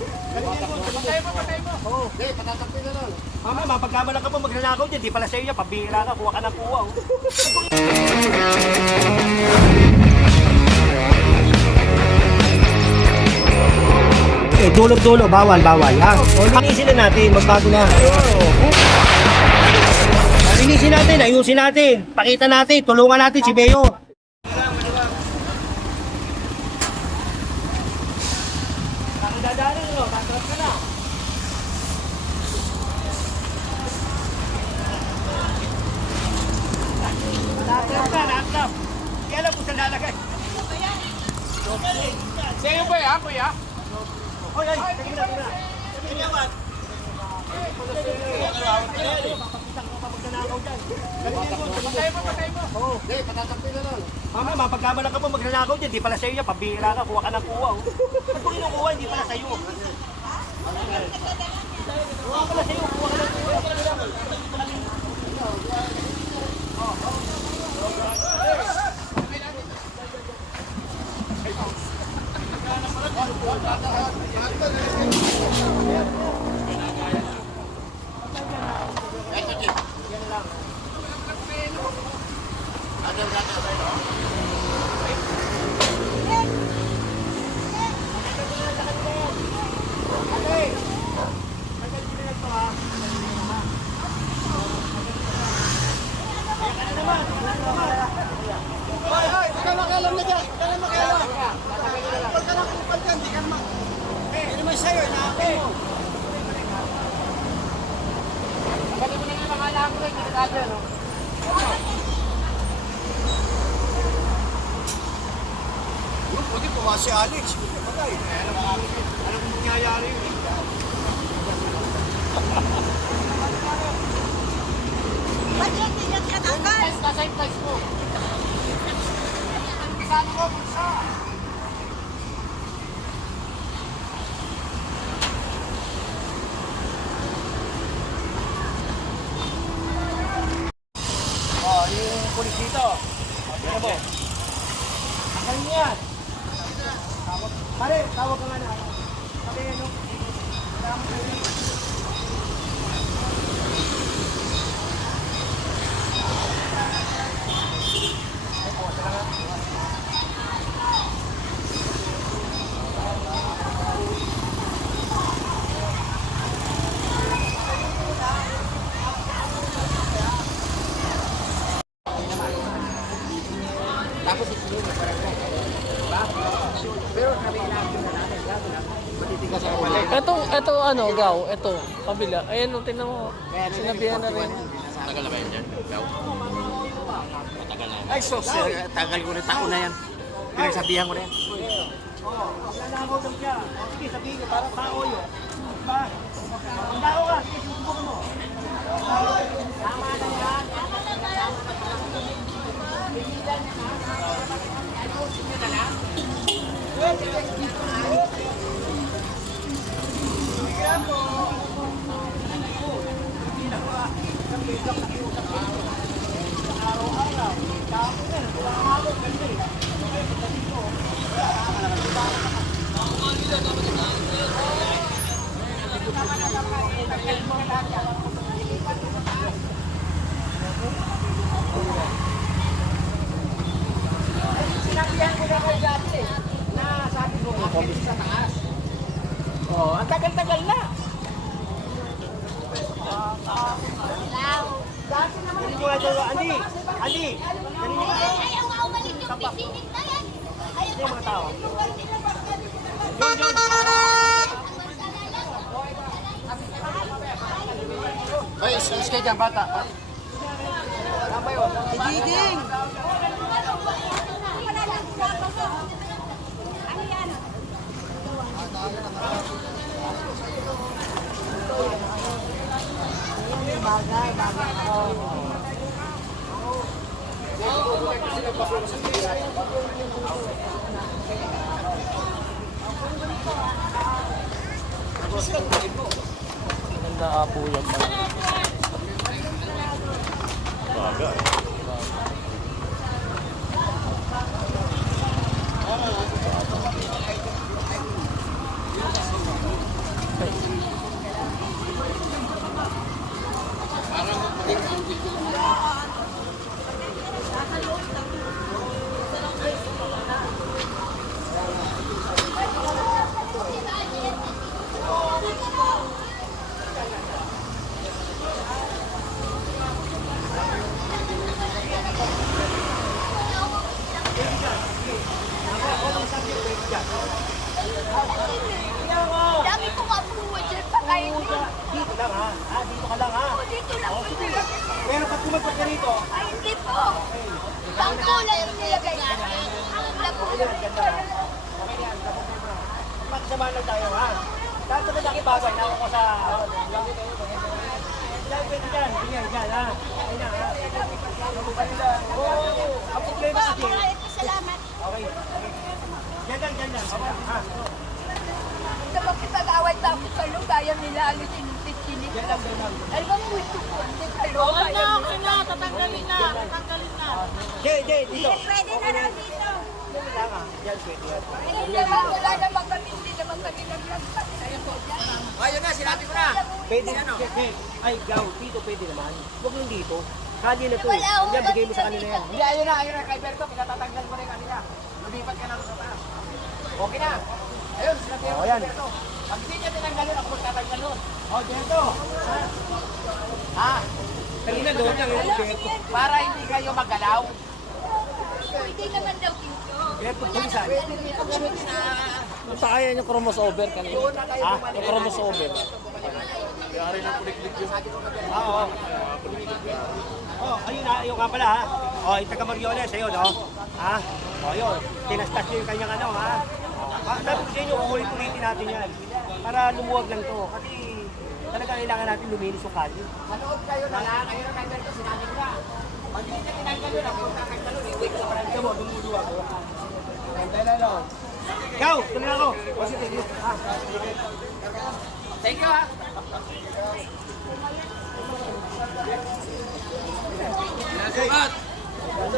Patay mo. Oo. Hindi, patatakpin na lang. Mama, mapagkamalan ka pa magnanakaw dyan. Di pala sa iyo, pabira ka, kuha ka ng kuha. Dulo-dulo, bawal, ha? Linisin na natin, magbago na. Linisin natin, ayusin natin. Pakita natin, tulungan natin si Beo. Dadaanan mo, tatras ka na. Natrap. Hindi alam kung saan lalagay. Sa'yo ba yan, kuya? Oy, sige na. Sige na. Patay mo. Oo. Hindi, patatakpin na lang. Mama, mapagkamalan ka pa magnanakaw dyan. Di pala sa iyo, pabira ka, kuha ka ng kuha. Ba't mo kinukuha, hindi pala sa iyo. Kuha pala sa iyo, kuha ka ng kuha. Pwede pumasok si Alex. Patay. Alam mo nangyayari yun. Ba't yung tigat ka na agad? Nasa yung place mo. Saan mo, bulsa? Oh, yung pulis dito. Ano mo? Akan niyo yan. Pare, tawag ka nga na. Pare, ano? Salamat sa iyo. Ito ano, gaw, ito, kabila. Ayan, tingnan mo. Sinabihan na rin. Tagal na ba yan? Ikaw? Matagal na yan. Ay, sos. Tagal ko na taon na yan. Pinagsabihan ko na yan. Oo, magnanakaw daw siya. Sige, sabihin niyo, parang tao yun. Diba? Ang tao ka, sige, susubukan mo. Tama na yan. Sinabihan ko na kayo dati na sabi ko, akin sa taas. Oh, ang tagal-tagal na. Dati naman ang mga dalawa, Ali, Ayaw nga umalit yung pisinik na yan. Ayaw yung mga tao. Ay, iskay dyan, bata. Si Diding. Ano yan? Bagay. Maganda apo yan pala. Diyan. Kaya nga. Dami ko mabuhay dyan pa kayo. Dito lang ha. Dito ka lang ha. Dito lang po. Pero pag kumagpag ka rito, Ay, hindi po. Ang kulay yung nilagay natin. Ang lakulay. magsamahan lang tayo ha. Kahit sa malaking bagay, naku ko sa... Dahil pwede dyan, dyan ha. Ayun na ha. Oo, ang problema kasi... Salamat. Okay. Dyan lang. Ha. Sa makipag-away tayo sa lugayan nila, alisin yung titinig. Dyan lang. Ay, bang wito po. Hindi sa lugayan. Okay na. Tatanggalin na. Dito. Pwede na lang dito. Dyan lang ha. Dyan pwede yan. Hindi naman, wala naman kami. Hindi naman kami nag-ragpas. Ayun po dyan. Ayun na, sinabi ko na. Pwede. Ay, gaw. Dito pwede naman. Huwag lang dito. Kali na to eh. Yan, bigay mo sa kanila yan. Hindi, ayun na, kay Berto, pinatatanggal mo rin kanina. Lumipat ka na sa taas. Okay na. Ayun, sinabi ko Ayan. kay Berto. Pag hindi niya tinanggalin, ako magtatanggal nun. Oh, Berto. Ha? Kanina doon lang yung Berto. Para hindi kayo magalaw. Pwede naman daw dito. Berto, tulisan. Sa kaya yung crossover kanina. Ha? Yung crossover. Oo. Oh, ayun na, yung nga pala ha. Oh, yung taga Mariones, ayun, oh. Ha? Oh, yun. Tinastas niyo yung kanyang ano, ha? Sabi ko sa inyo, ulit-ulitin natin yan. Para lumuwag lang to. Kasi talaga kailangan natin luminis yung kalye. Manood kayo na lang. Ayun na kay Berto, sinabi ko na. Pag hindi niya tinanggal yun, ako magtatanggal nun. Iwait ko pa rin. Ito mo, lumuluwag. Ikaw, tuloy na ako. Positive. Ha? Thank you ha. Salamat. Ang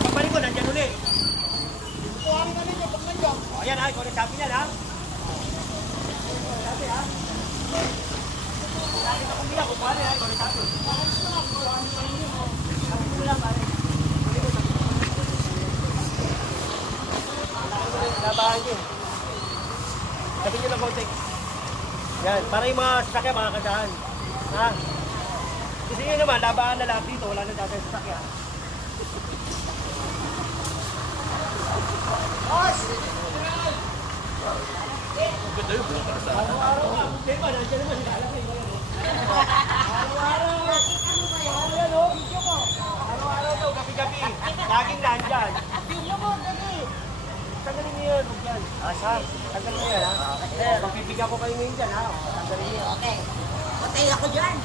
pagbalik ko, nandyan ulit. O, ayan ha, ikaw nagsabi niyan ha. Sabi ha. Lagi na kumila, kumpare ha, ikaw nagsabi. Sabi mo lang, pare. Labahan niyo. Sabi niyo lang konti. Yan, para yung mga sasakyan, mga kadahan. Ha? Kasi yun naman, labahan na lang dito, wala na dati sasakyan. Araw-araw nga, problema, nandiyan naman, lalaki mo yan. Araw-araw, yan o, araw-araw daw, gabi-gabi, laging nandyan. Tanggalin niyo yan, huwag yan. Ha? Tanggalin niyo yan, ha? Magbibigyan ko kayo ngayon dyan, ha? Tanggalin niyo. Okay. Patay ako dyan.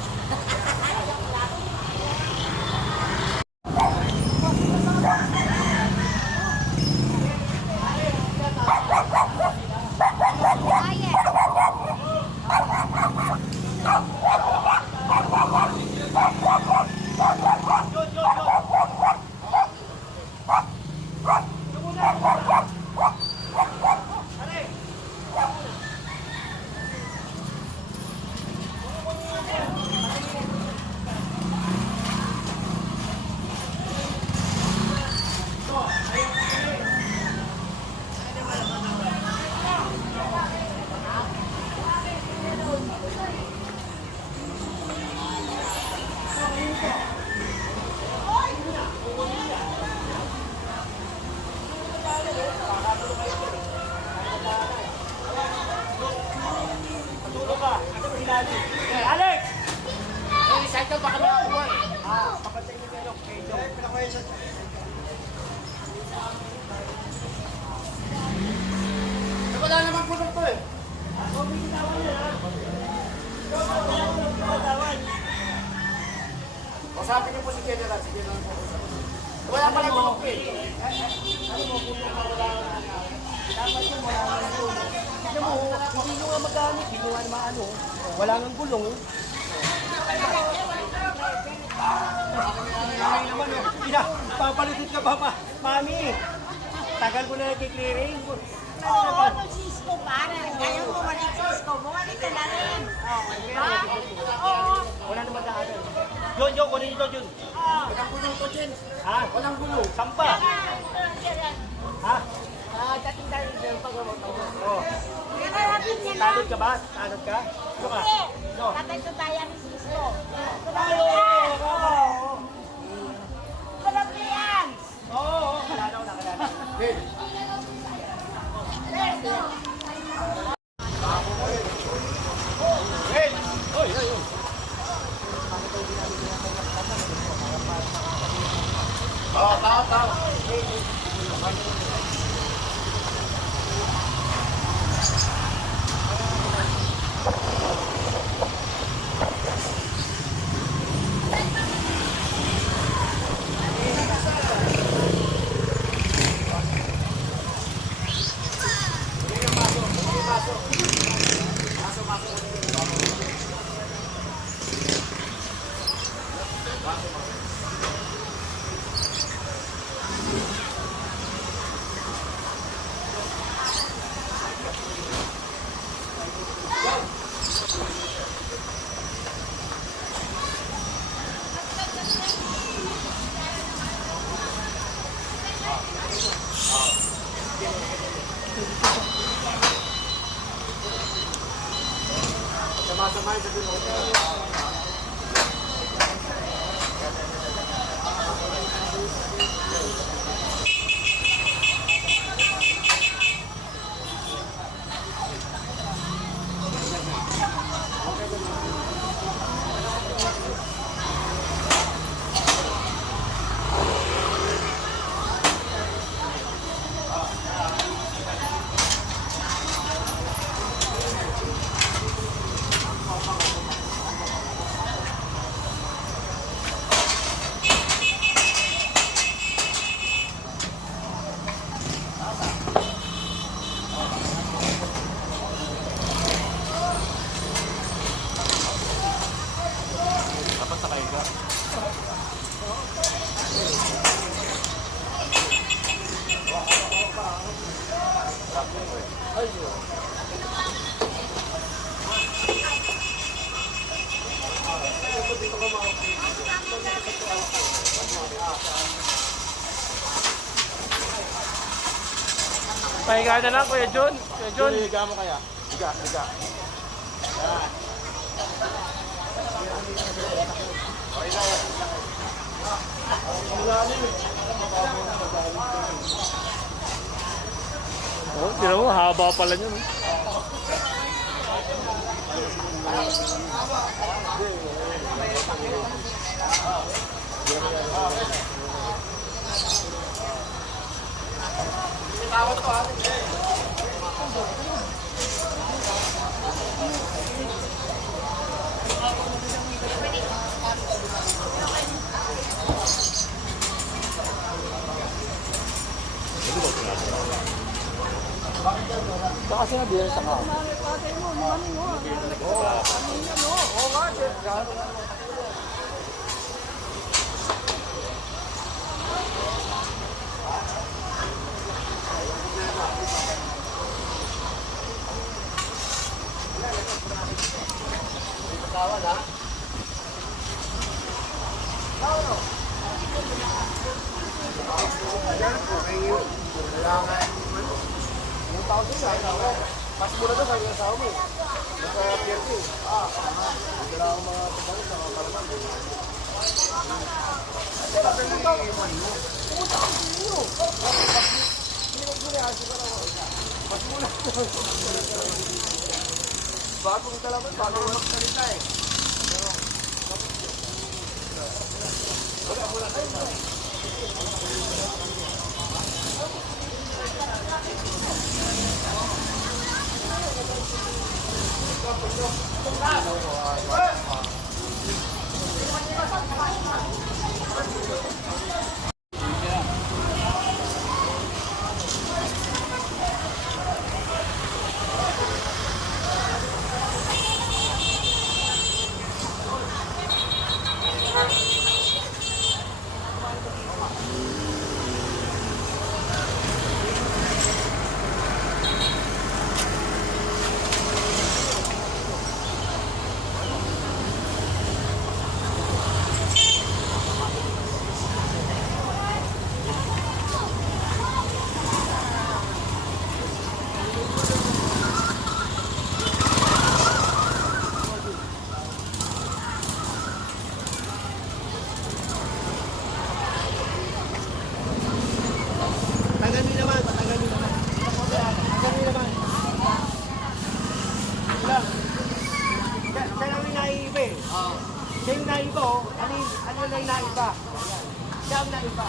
Tulog ka. Ito mo sinali. Hey, Alex! Hey, recycle baka makakuha. Papantay niyo kayo. Okay, Joe. Wala naman po to eh. Usapin niyo po si General. Si General po. Wala pala gulong eh. Tignan mo, hindi nyo nga magamit, hindi nyo nga maano. Wala nang gulong. Ay naman, ina, papalitit ka pa, mami. Tagal ko na nag-clearing. Oo, mag-sis ko para. Ayaw mo walang sis ko. Bumalik ka na rin. Oo. Wala naman daanan. Yun, kunin nyo yun. Walang gulong to, Jen. Ha? Walang gulong. Sampa. Ha? Dating dahil dyan pag-umot. Oh. Kaya harapin niya na. Tanod ka ba? Tanod ka? Ano ka? Hindi. Tatay ko tayo ni Cisco. Colombian! Colombian! Oo, kalala ko na, kalala. Pahinga na lang, Kuya John. Kuya John. Higa mo kaya? Higa, higa. Oh, tira mo, haba pala yun. Baka sinabihan sa ka. Mas mura to sa asawa mo. Nasa PRT. Dala ako mga pagkakas sa mga palaman. Bagong talaman, bagong magsalita eh. iba. Siyam na iba.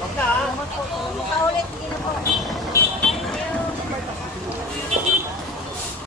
Wag na ha. Paulit, gino po.